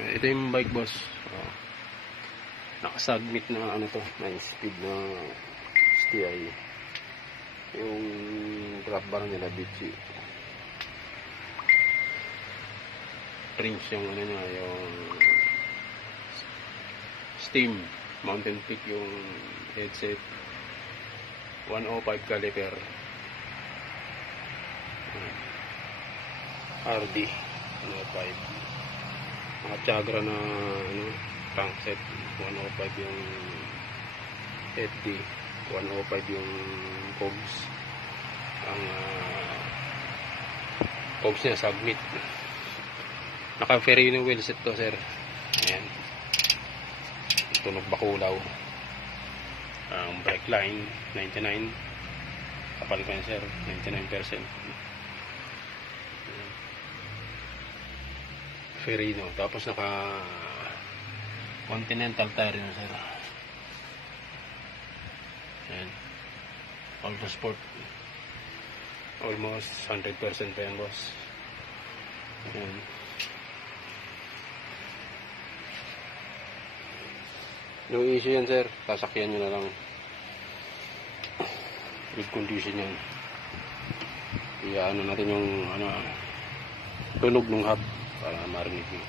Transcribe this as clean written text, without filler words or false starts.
Ito yung bike, boss. Nakasubmit na ano to, 9-speed na STI. Yung grab bar nila Bitchy. Prince yung ano niya, yung Steam Mountain Peak yung headset. 105 caliper. RD 105. Mga Chagra na ano, crankset. 105 yung FD, 105 yung cogs. Ang cogs niya submit. Naka-ferry yung wheelset to, sir. Ayan, tunog bakulaw. Ang brake line 99, kapal ko yan, sir, 99%. Ferrino, tapos naka Continental tire yun, sir. Ayan, Auto Sport, almost 100% pa yan, boss. Ayan. No issue yan, sir, sasakyan nyo na lang. Good condition yan. Iyaano natin yung ano, tunog ng hub para marinig nyo.